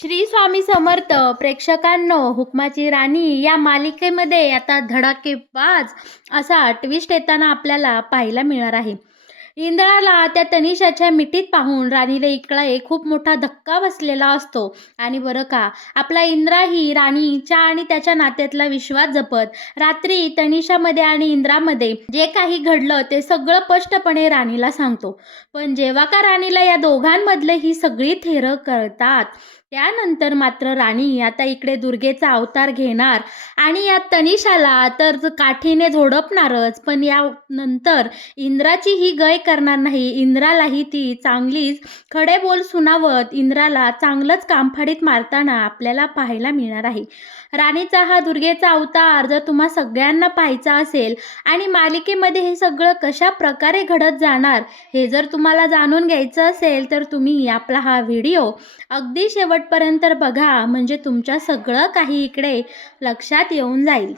श्री स्वामी समर्थ प्रेक्षकांनो, हुकमाची राणी या मालिकेमध्ये आता धडाकेबाज असा ट्विस्ट येताना आपल्याला पाहायला मिळणार आहे. इंद्राला त्या तनिषाच्या मिठीत पाहून राणीला इकडे खूप मोठा धक्का बसलेला असतो. आणि बरं का, आपला इंद्रा ही राणीच्या आणि त्याच्या नात्यातला विश्वास जपत रात्री तनिषामध्ये आणि इंद्रामध्ये जे काही घडलं ते सगळं स्पष्टपणे राणीला सांगतो. पण जेव्हा का राणीला या दोघांमधले ही सगळी थेरं कळतात, त्यानंतर मात्र राणी आता इकडे दुर्गेचा अवतार घेणार आणि या तनिषाला तर काठीने झोडपणारच. पण यानंतर इंद्राची ही गय करणार नाही. इंद्रालाही ती चांगलीच खडे बोल सुनावत इंद्राला चांगलंच कामफाडीत मारताना आपल्याला पाहायला मिळणार आहे. राणीचा हा दुर्गेचा अवतार जर तुम्हा सगळ्यांना पाहायचा असेल आणि मालिकेमध्ये हे सगळं कशा प्रकारे घडत जाणार हे जर तुम्हाला जाणून घ्यायचं असेल तर तुम्ही आपला हा व्हिडिओ अगदी शेवटपर्यंत बघा, म्हणजे तुमच्या सगळं काही इकडे लक्षात येऊन जाईल.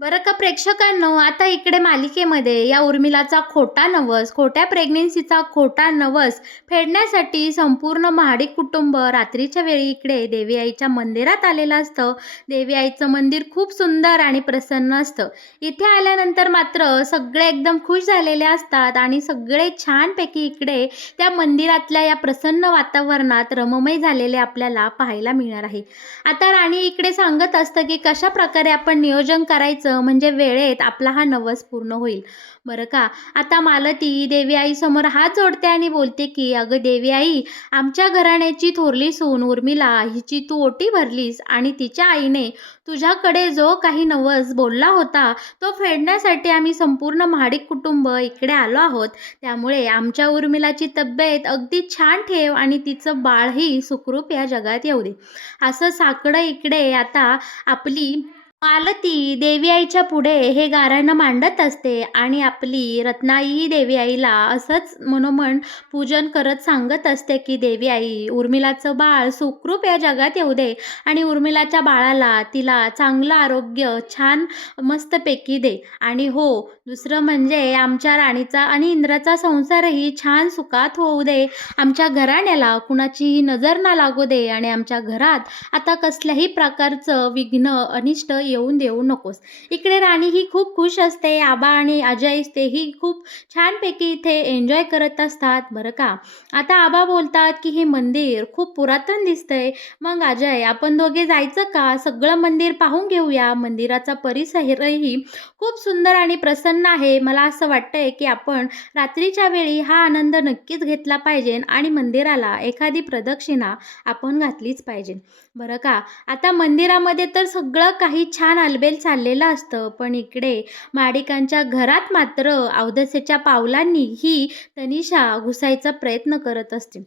बरं का प्रेक्षकांनो, आता इकडे मालिकेमध्ये या उर्मिलाचा खोटा नवस, खोट्या प्रेग्नेन्सीचा खोटा नवस फेडण्यासाठी संपूर्ण महाडिक कुटुंब रात्रीच्या वेळी इकडे देवी आईच्या मंदिरात आलेलं असतं. देवी आईचं मंदिर खूप सुंदर आणि प्रसन्न असतं. इथे आल्यानंतर मात्र सगळे एकदम खुश झालेले असतात आणि सगळे छानपैकी इकडे त्या मंदिरातल्या या प्रसन्न वातावरणात रममय झालेले आपल्याला पाहायला मिळणार आहे. आता राणी इकडे सांगत असतं की कशा प्रकारे आपण नियोजन करायचं म्हणजे वेळेत आपला हा नवस पूर्ण होईल. बरं का, आता मालती देवी आई समोर हात जोडते आणि बोलते की अगं देवी आई, आमच्या घराण्याची थोरली सून उर्मिला हिची तू ओटी भरलीस आणि तिच्या आईने तुझ्याकडे जो काही नवस बोलला होता तो फेडण्यासाठी आम्ही संपूर्ण महाडिक कुटुंब इकडे आलो आहोत. त्यामुळे आमच्या उर्मिलाची तब्येत अगदी छान ठेव आणि तिचं बाळही सुखरूप या जगात येऊ दे. असं साकडं इकडे आता आपली मालती देवी आईच्या पुढे हे गाऱ्हाणं मांडत असते आणि आपली रत्नाईही देवी आईला असंच मनोमन पूजन करत सांगत असते की देवी आई, उर्मिलाचं बाळ सुखरूप या जगात येऊ दे आणि उर्मिलाच्या बाळाला तिला चांगलं आरोग्य छान मस्तपैकी दे. आणि हो, दुसरं म्हणजे आमच्या राणीचा आणि इंद्राचा संसारही छान सुखात होऊ दे. आमच्या घराण्याला कुणाचीही नजर ना लागू दे आणि आमच्या घरात आता कसल्याही प्रकारचं विघ्न अनिष्ट येऊन देऊ नकोस. इकडे राणी ही खूप खुश असते. आबा आणि अजय तेही खूप छानपैकी इथे एन्जॉय करत असतात. बरं का, आता आबा बोलतात की हे मंदिर खूप पुरातन दिसतंय. मग अजय, आपण दोघे जायचं का? सगळं मंदिर पाहून घेऊया. मंदिराचा परिसरही खूप सुंदर आणि प्रसन्न आहे. मला असं वाटतंय की आपण रात्रीच्या वेळी हा आनंद नक्कीच घेतला पाहिजे आणि मंदिराला एखादी प्रदक्षिणा आपण घातलीच पाहिजे. बरं का, आता मंदिरामध्ये तर सगळं काही छान आलबेल चाललेलं असतं. पण इकडे माडिकांच्या घरात मात्र अवदसेच्या पावलांनी ही तनिषा घुसायचा प्रयत्न करत असते.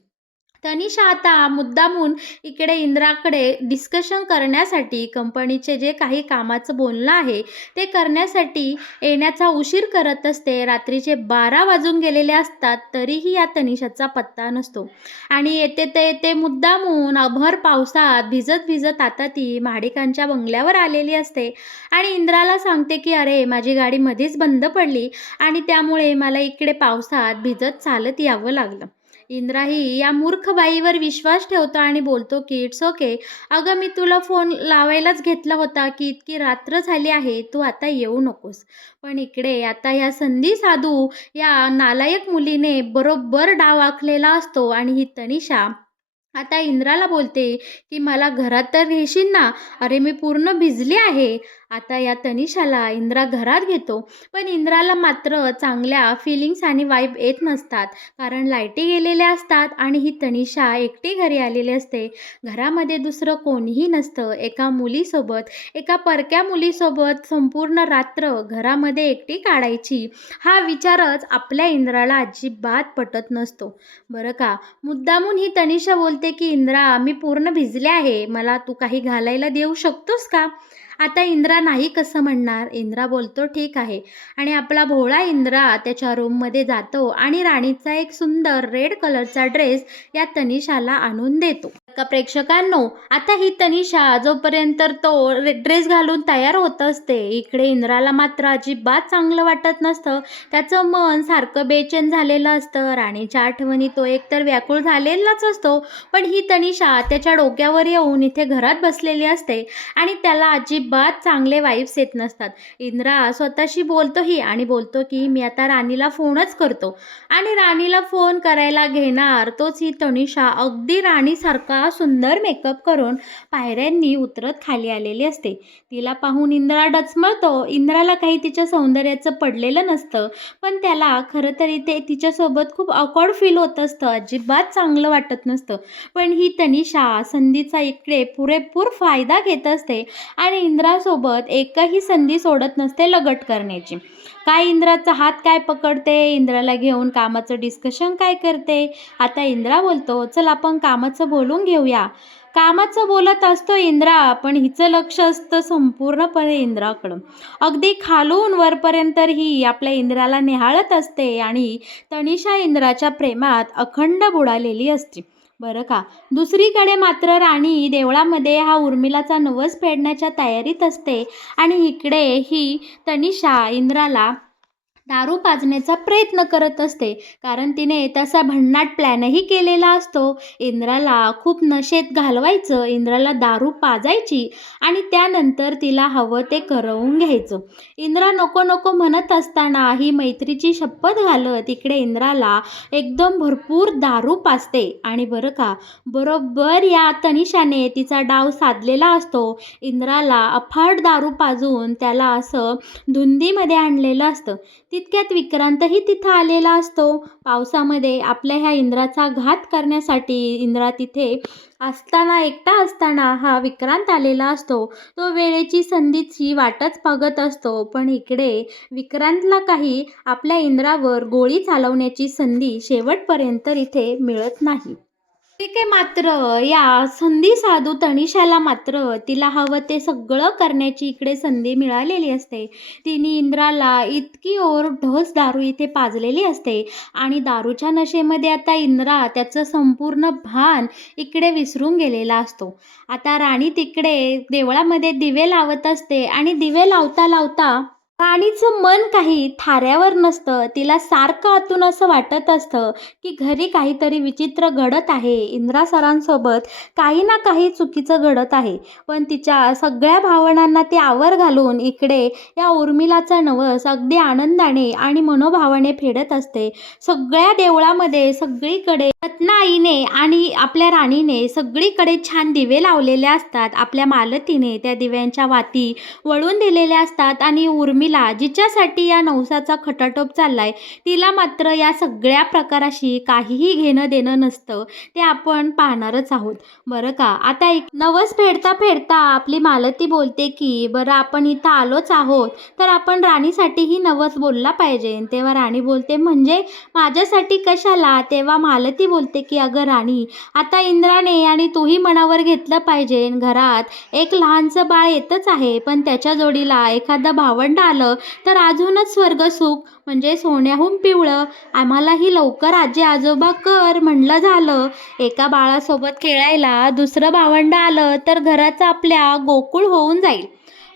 तनिषा आता मुद्दामून इकडे इंद्राकडे डिस्कशन करण्यासाठी, कंपनीचे जे काही कामाचं बोलणं आहे ते करण्यासाठी येण्याचा उशीर करत असते. रात्रीचे 12 वाजून गेलेले असतात तरीही या तनिषाचा पत्ता नसतो आणि येते ते येते मुद्दामून भर पावसात भिजत भिजत आता ती महाडिकांच्या बंगल्यावर आलेली असते आणि इंद्राला सांगते की अरे, माझी गाडी मध्येच बंद पडली आणि त्यामुळे मला इकडे पावसात भिजत चालत यावं लागलं. इंद्राही या मूर्ख बाईवर विश्वास ठेवतो आणि बोलतो की इट्स ओके. अगं, मी तुला फोन लावायलाच घेतला होता की इतकी रात्र झाली आहे, तू आता येऊ नकोस. पण इकडे आता ह्या संधी साधू या नालायक मुलीने बरोबर डाव आखलेला असतो आणि ही तनिषा आता इंद्राला बोलते की मला घरात तर घेशील ना? अरे, मी पूर्ण भिजली आहे. आता या तनिषाला इंद्रा घरात घेतो. पण इंद्राला मात्र चांगल्या फिलिंग्स आणि वाईब येत नसतात, कारण लाईटी गेलेल्या असतात आणि ही तनिषा एकटी घरी आलेली असते. घरामध्ये दुसरं कोणीही नसतं. एका मुलीसोबत, एका परक्या मुलीसोबत संपूर्ण रात्र घरामध्ये एकटी काढायची, हा विचारच आपल्या इंद्राला अजिबात पटत नसतो. बरं का, मुद्दामून ही तनिषा बोलते की इंद्रा, मी पूर्ण भिजले आहे, मला तू काही घालायला देऊ शकतोस का? आता इंद्रा नाही कसं म्हणणार. इंद्रा बोलतो ठीक आहे आणि आपला भोळा इंद्रा त्याच्या रूममध्ये जातो आणि राणीचा एक सुंदर रेड कलरचा ड्रेस या तनिषाला आणून देतो. प्रेक्षकांनो, आता ही तनिषा जोपर्यंत तो ड्रेस घालून तयार होत असते, इकडे इंद्राला मात्र अजिबात चांगलं वाटत नसतं. त्याचं मन सारखं बेचैन झालेलं असतं. राणीच्या आठवणी तो एकतर व्याकुळ झालेलाच असतो, पण ही तनिषा त्याच्या डोक्यावर येऊन इथे घरात बसलेली असते आणि त्याला अजिबात चांगले वाईब्स येत नसतात. इंद्रा स्वतःशी बोलतोही आणि बोलतो की मी आता राणीला फोनच करतो आणि राणीला फोन करायला घेणार तोच ही तनिषा अगदी राणीसारखा सुंदर मेकअप करून पायऱ्यांनी उतरत खाली आलेली असते. तिला पाहून इंद्रा डचमळतो. इंद्राला काही तिच्या सौंदर्याचं पडलेलं नसतं, पण त्याला खरं तर इथे तिच्यासोबत खूप ऑकवर्ड फील होत असतं. अजिबात चांगलं वाटत नसतं. पण ही तनिषा संधीचा इकडे पुरेपूर फायदा घेत असते आणि इंद्रासोबत एकही संधी सोडत नसते लगट करण्याची. काय इंद्राचा हात काय पकडते, इंद्राला घेऊन कामाचं डिस्कशन काय करते. आता इंद्रा बोलतो, चल आपण कामाचं बोलून घेऊया. कामाचं बोलत असतो इंद्रा, पण हिचं लक्ष असतं संपूर्णपणे इंद्राकडं. अगदी खालून वरपर्यंत ही आपल्या इंद्राला निहाळत असते आणि तनिषा इंद्राच्या प्रेमात अखंड बुडालेली असते. बरं का. दुसरीकडे मात्र राणी देवळामध्ये हा उर्मिलाचा नवस फेडण्याच्या तयारीत असते आणि इकडे ही तनिषा इंद्राला दारू पाजण्याचा प्रयत्न करत असते. कारण तिने तसा भन्नाट प्लॅनही केलेला असतो. इंद्राला खूप नशेत घालवायचं, इंद्राला दारू पाजायची आणि त्यानंतर तिला हवं ते करवून घ्यायचं. इंद्रा नको नको म्हणत असताना ही मैत्रीची शपथ घालत इकडे इंद्राला एकदम भरपूर दारू पाजते. आणि बरं का, बरोबर या तनिषाने तिचा डाव साधलेला असतो. इंद्राला अफाट दारू पाजून त्याला असं धुंदीमध्ये आणलेलं असतं. तितक्यात विक्रांतही तिथं आलेला असतो. पावसामध्ये आपल्या ह्या इंद्राचा घात करण्यासाठी इंद्रा तिथे असताना, एकटा असताना हा विक्रांत आलेला असतो. तो वेळेची संधीची वाटच बघत असतो, पण इकडे विक्रांतला काही आपल्या इंद्रावर गोळी चालवण्याची संधी शेवटपर्यंत इथे मिळत नाही. ठीक आहे. मात्र या संधी साधू तनिषाला मात्र तिला हवं ते सगळं करण्याची इकडे संधी मिळालेली असते. तिने इंद्राला इतकी ओव्हरडोस दारू इथे पाजलेली असते आणि दारूच्या नशेमध्ये आता इंद्रा त्याचं संपूर्ण भान इकडे विसरून गेलेला असतो. आता राणी तिकडे देवळामध्ये दिवे लावत असते आणि दिवे लावता लावता राणीचं मन काही थाऱ्यावर नसतं. तिला सारखं आतून असं वाटत असतं की घरी काहीतरी विचित्र घडत आहे. इंद्रा सरांसोबत काही ना काही चुकीचं घडत आहे. पण तिच्या सगळ्या भावनांना ती आवर घालून इकडे या उर्मिलाचा नवस अगदी आनंदाने आणि मनोभावाने फेडत असते. सगळ्या देवळामध्ये सगळीकडे रत्नाआईने आणि आपल्या राणीने सगळीकडे छान दिवे लावलेले असतात. आपल्या मालतीने त्या दिव्यांच्या वाती वळून दिलेल्या असतात आणि उर्मिला जिच्यासाठी या नवसाचा खटाटोप चाललाय, तिला मात्र या सगळ्या प्रकाराशी काहीही घेणं देणं नसतं. ते आपण पाहणारच आहोत. बरं का. आता एक नवस फेडता फेडता आपली मालती बोलते की बरं आपण इथं आलोच आहोत तर आपण राणीसाठीही नवस बोलला पाहिजे. तेव्हा राणी बोलते म्हणजे माझ्यासाठी कशाला. तेव्हा मालती बोलते की अगं राणी, आता इंद्राने आणि तूही मनावर घेतलं पाहिजे. घरात एक लहानसं बाळ येतच आहे, पण त्याच्या जोडीला एखादं भावंड आलं तर अजूनच स्वर्गसुख. म्हणजे सोन्याहून पिवळं. आम्हालाही लवकर आजी आजोबा कर म्हणलं झालं. एका बाळासोबत खेळायला दुसरं भावंड आलं तर घराचं आपल्या गोकुळ होऊन जाईल.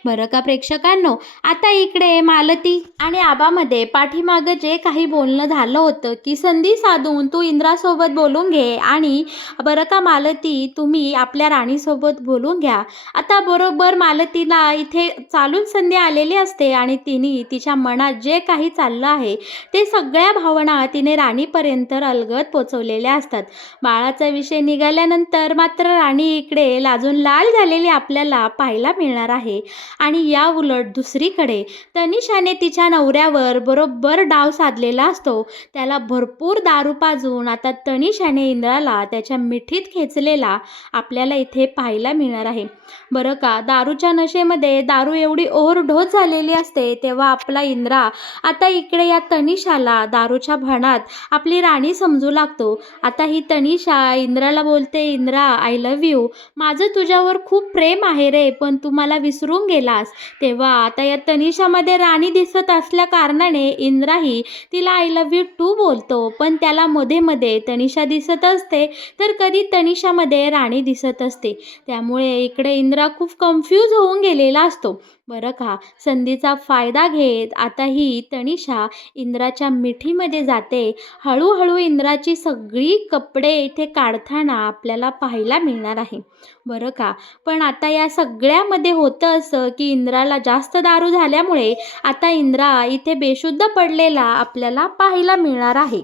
बरं का प्रेक्षकांनो. आता इकडे मालती आणि आबामध्ये पाठीमागं जे काही बोलणं झालं होतं की संधी साधून तू इंद्रासोबत बोलून घे आणि बरं का मालती तुम्ही आपल्या राणीसोबत बोलून घ्या. आता बरोबर मालतीला इथे चालून संधी आलेली असते आणि तिने तिच्या मनात जे काही चाललं आहे ते सगळ्या भावना तिने राणीपर्यंत अलगद पोचवलेल्या असतात. बाळाचा विषय निघाल्यानंतर मात्र राणी इकडे लाजून लाल झालेली आपल्याला पाहायला मिळणार आहे. आणि या उलट दुसरीकडे तनिषाने तिच्या नवऱ्यावर बरोबर डाव साधलेला असतो. त्याला भरपूर दारू पाजून आता तनिषाने इंद्राला त्याच्या मिठीत खेचलेला आपल्याला इथे पाहायला मिळणार आहे. बरं का. दारूच्या नशेमध्ये दारू एवढी ओव्हरडोस झालेली असते तेव्हा आपला इंद्रा आता इकडे या तनिषाला दारूच्या भानात आपली राणी समजू लागतो. आता ही तनिषा इंद्राला बोलते, इंद्रा आय लव्ह यू. माझं तुझ्यावर खूप प्रेम आहे रे, पण तू मला विसरून गेला केलास. तेव्हा आता या तनिषामध्ये राणी दिसत असल्या कारणाने इंद्राही तिला आय लव्ह यू टू बोलतो. पण त्याला मध्ये मध्ये तनिषा दिसत असते तर कधी तनिषामध्ये राणी दिसत असते. त्यामुळे इकडे इंद्रा खूप कन्फ्यूज होऊन गेलेला असतो. बरं का, संधीचा फायदा घेत आता ही तनिषा इंद्राच्या मिठीमध्ये जाते. हळूहळू इंद्राची सगळी कपडे इथे काढताना आपल्याला पाहायला मिळणार आहे. बरं का, पण आता या सगळ्यामध्ये होतं असं की इंद्राला जास्त दारू झाल्यामुळे आता इंद्रा इथे बेशुद्ध पडलेला आपल्याला पाहायला मिळणार आहे.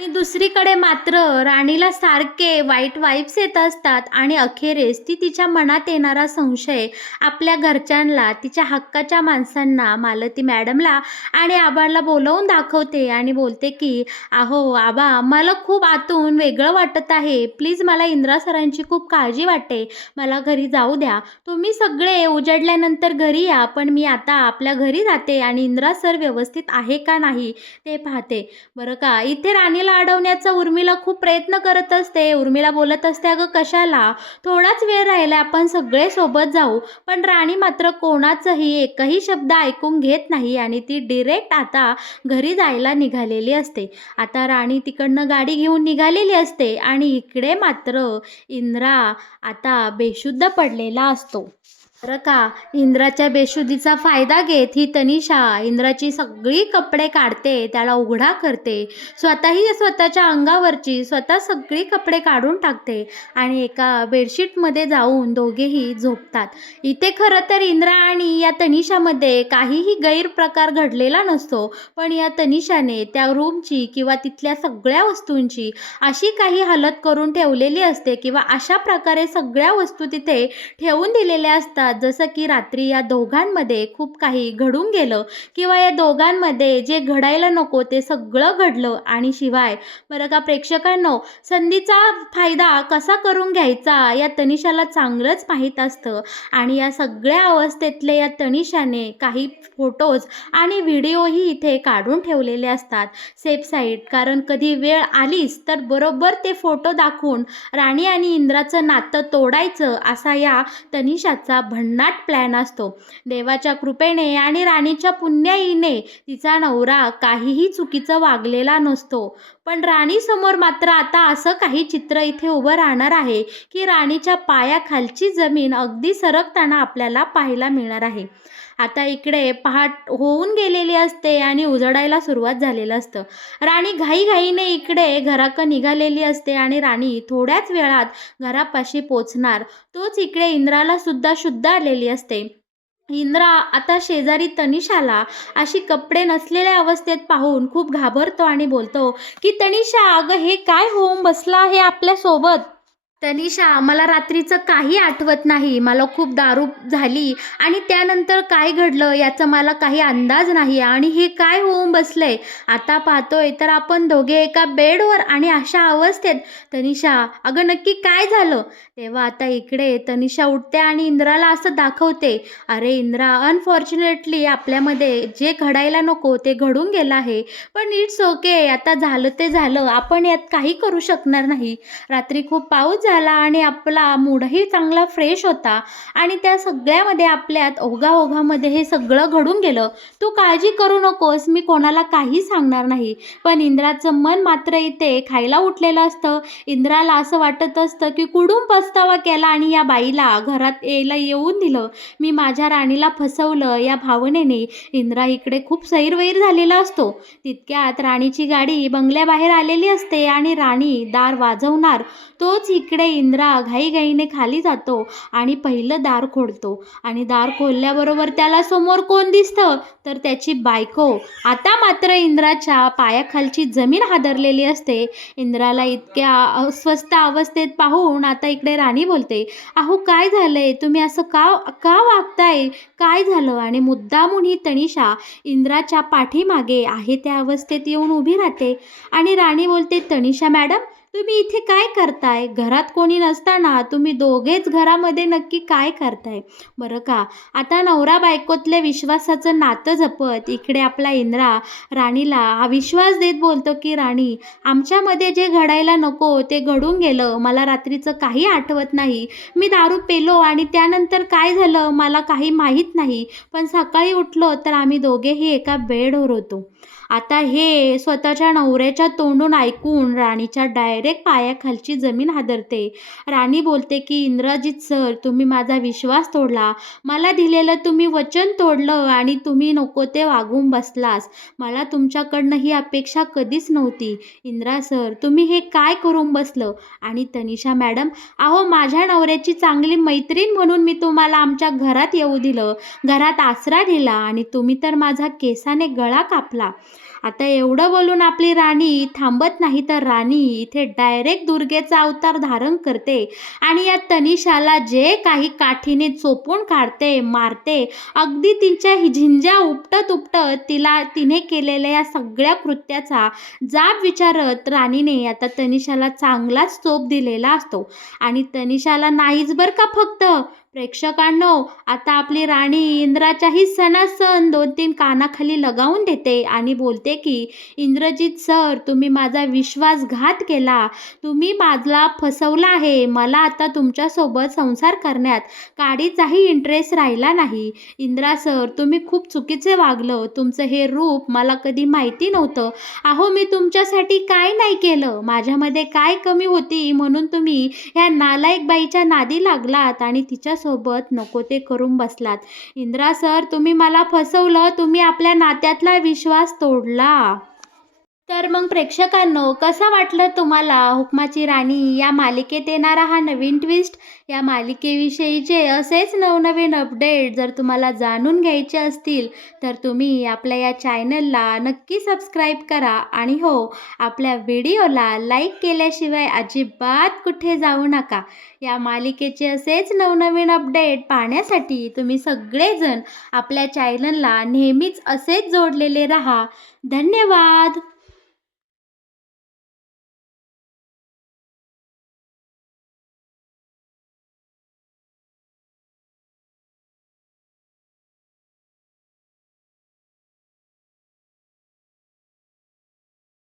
आणि दुसरीकडे मात्र राणीला सारखे वाईट वाईब्स येत असतात आणि अखेरीस ती तिच्या मनात येणारा संशय आपल्या घरच्यांना, तिच्या हक्काच्या माणसांना, मालती मॅडमला आणि आबाला बोलवून दाखवते आणि बोलते की अहो आबा, मला खूप आतून वेगळं वाटत आहे. प्लीज, मला इंद्रा सरांची खूप काळजी वाटते. मला घरी जाऊ द्या. तुम्ही सगळे उजडल्यानंतर घरी या, पण मी आता आपल्या घरी जाते आणि इंद्रा सर व्यवस्थित आहे का नाही ते पाहते. बरं का, इथे राणीला अडवण्याचा उर्मिला खूप प्रयत्न करत असते. उर्मिला बोलत असते, अगं कशाला, थोडाच वेळ राहिला, आपण सगळे सोबत जाऊ. पण राणी मात्र कोणाचंही एकही शब्द ऐकून घेत नाही आणि ती डिरेक्ट आता घरी जायला निघालेली असते. आता राणी तिकडनं गाडी घेऊन निघालेली असते आणि इकडे मात्र इंद्रा आता बेशुद्ध पडलेला असतो. बरं का, इंद्राच्या बेशुद्धीचा फायदा घेत ही तनिषा इंद्राची सगळी कपडे काढते, त्याला उघडा करते. स्वतःही स्वतःच्या अंगावरची स्वतः सगळी कपडे काढून टाकते आणि एका बेडशीटमध्ये जाऊन दोघेही झोपतात. इथे खरं तर इंद्रा आणि या तनिषामध्ये काहीही गैरप्रकार घडलेला नसतो. पण या तनिषाने त्या रूमची किंवा तिथल्या सगळ्या वस्तूंची अशी काही हालत करून ठेवलेली असते किंवा अशा प्रकारे सगळ्या वस्तू तिथे ठेवून दिलेल्या असतात जसं की रात्री या दोघांमध्ये खूप काही घडून गेलं किंवा या दोघांमध्ये जे घडायला नको ते सगळं घडलं. आणि शिवाय बरं का प्रेक्षकांनो, संधीचा फायदा कसा करून घ्यायचा या तनिषाला चांगलंच माहीत असतं आणि या सगळ्या अवस्थेतले या तनिषाने काही फोटोज आणि व्हिडिओही इथे काढून ठेवलेले असतात सेफ साईड. कारण कधी वेळ आलीच तर बरोबर ते फोटो दाखवून राणी आणि इंद्राचं नातं तोडायचं असा या तनिषाचा भन्नाट प्लॅन असतो. देवाच्या कृपेने आणि राणीच्या पुण्याईने तिचा नवरा काहीही चुकीचं वागलेला नसतो. पण राणीसमोर मात्र आता असं काही चित्र इथे उभं राहणार आहे की राणीच्या पायाखालची जमीन अगदी सरकताना आपल्याला पाहायला मिळणार आहे. आता इकडे पहाट होऊन गेलेली असते आणि उजडायला सुरुवात झालेलं असतं. राणी घाईघाईने इकडे घराकडे निघालेली असते आणि राणी थोड्याच वेळात घरापाशी पोचणार. तोच इकडे इंद्राला सुद्धा शुद्ध आलेली असते. इंद्रा आता शेजारी तनिषाला अशी कपडे नसलेल्या अवस्थेत पाहून खूप घाबरतो आणि बोलतो की तनिषा, अगं हे काय होऊन बसलं आहे आपल्यासोबत? तनिषा, मला रात्रीचं काही आठवत नाही. मला खूप दारू झाली आणि त्यानंतर काय घडलं याचा मला काही अंदाज नाही आणि हे काय होऊन बसलंय. आता पाहतोय तर आपण दोघे एका बेडवर आणि अशा अवस्थेत. तनिषा, अगं नक्की काय झालं? तेव्हा आता इकडे तनिषा उठते आणि इंद्राला असं दाखवते, अरे इंद्रा, अनफॉर्च्युनेटली आपल्यामध्ये जे घडायला नको ते घडून गेलं आहे. पण इट्स ओके, आता झालं ते झालं. आपण यात काही करू शकणार नाही. रात्री खूप पाऊस झाला आणि आपला मूडही चांगला फ्रेश होता आणि त्या सगळ्यामध्ये आपल्यात ओघाओघामध्ये हे सगळं घडून गेलं. तू काळजी करू नकोस, मी कोणाला काही सांगणार नाही. पण इंद्राचं मन मात्र इथे खायला उठलेलं असतं. इंद्राला असं वाटत असतं की कुठून पस्तावा केला आणि या बाईला घरात यायला येऊन दिलं. मी माझ्या राणीला फसवलं या भावनेने इंद्रा इकडे खूप सैरवैर झालेला असतो. तितक्यात राणीची गाडी बंगल्याबाहेर आलेली असते आणि राणी दार वाजवणार. तोच इकडे इंद्रा घाईघाईने खाली जातो आणि पहिलं दार खोलतो आणि दार खोलल्याबरोबर त्याला समोर कोण दिसतं तर त्याची बायको. आता मात्र इंद्राच्या पायाखालची जमीन हादरलेली असते. इंद्राला इतक्या अस्वस्थ अवस्थेत पाहून आता इकडे राणी बोलते, अहो काय झालंय, तुम्ही असं का का वागताय, काय झालं? आणि मुद्दामून ही तनिषा इंद्राच्या पाठीमागे आहे त्या अवस्थेत येऊन उभी राहते आणि राणी बोलते, तनिषा मॅडम, तुम्ही इथे काय करताय? घरात कोणी नसताना तुम्ही दोघेच घरामध्ये नक्की काय करताय? बरं का, आता नवरा बायकोतल्या विश्वासाचं नातं जपत इकडे आपला इंद्रा राणीला हा विश्वास देत बोलतो, की "राणी, आमच्यामध्ये जे घडायला नको ते घडून गेलं. मला रात्रीचं काही आठवत नाही. मी दारू पेलो आणि त्यानंतर काय झालं मला काही माहीत नाही. पण सकाळी उठलो तर आम्ही दोघेही एका बेडवर होतो." आता हे स्वतःच्या नवऱ्याच्या तोंडून ऐकून राणीच्या डायरेक्ट पायाखालची जमीन हादरते. राणी बोलते, की "इंद्रजित सर, तुम्ही माझा विश्वास तोडला. मला दिलेलं तुम्ही वचन तोडलं आणि तुम्ही नको ते वागून बसलास. मला तुमच्याकडनं ही अपेक्षा कधीच नव्हती. इंद्रा सर, तुम्ही हे काय करून बसलं?" आणि तनिषा मॅडम, "अहो, माझ्या नवऱ्याची चांगली मैत्रीण म्हणून मी तुम्हाला आमच्या घरात येऊ दिलं, घरात आसरा दिला आणि तुम्ही तर माझा केसाने गळा कापला." आता एवढं बोलून आपली राणी थांबत नाही, तर राणी इथे डायरेक्ट दुर्गेचा अवतार धारण करते आणि या तनिषाला जे काही काठीने चोपून काढते, मारते. अगदी तिच्या झिंज्या उपटत तिने केलेल्या या सगळ्या कृत्याचा जाब विचारत राणीने आता तनिषाला चांगलाच चोप दिलेला असतो आणि तनिषाला नाहीच बरं का फक्त. प्रेक्षकांनो, आता आपली राणी इंद्राच्याही सणासण 2-3 कानाखाली लगावून देते आणि बोलते, की "इंद्रजित सर, तुम्ही माझा विश्वासघात केला. तुम्ही मला फसवलं आहे. मला आता तुमच्यासोबत संसार करण्यात काडीचाही इंटरेस्ट राहिला नाही. इंद्रा सर, तुम्ही खूप चुकीचे वागलं. तुमचं हे रूप मला कधी माहिती नव्हतं. अहो, मी तुमच्यासाठी काय नाही केलं? माझ्यामध्ये काय कमी होती म्हणून तुम्ही ह्या नालायक बाईच्या नादी लागलात आणि तिच्यासोबत नको ते करून बसलात. इंद्रा सर, तुम्ही मला फसवलं. तुम्ही आपल्या नात्यातला विश्वास तोडला." तर मग प्रेक्षकांनो, कसं वाटलं तुम्हाला हुकमाची राणी या मालिकेत येणारा हा नवीन ट्विस्ट? या मालिकेविषयीचे असेच नवनवीन अपडेट जर तुम्हाला जाणून घ्यायचे असतील, तर तुम्ही आपल्या या चॅनलला नक्की सबस्क्राईब करा आणि हो, आपल्या व्हिडिओला लाईक केल्याशिवाय अजिबात कुठे जाऊ नका. या मालिकेचे असेच नवनवीन अपडेट पाहण्यासाठी तुम्ही सगळेजण आपल्या चॅनलला नेहमीच असेच जोडलेले राहा. धन्यवाद.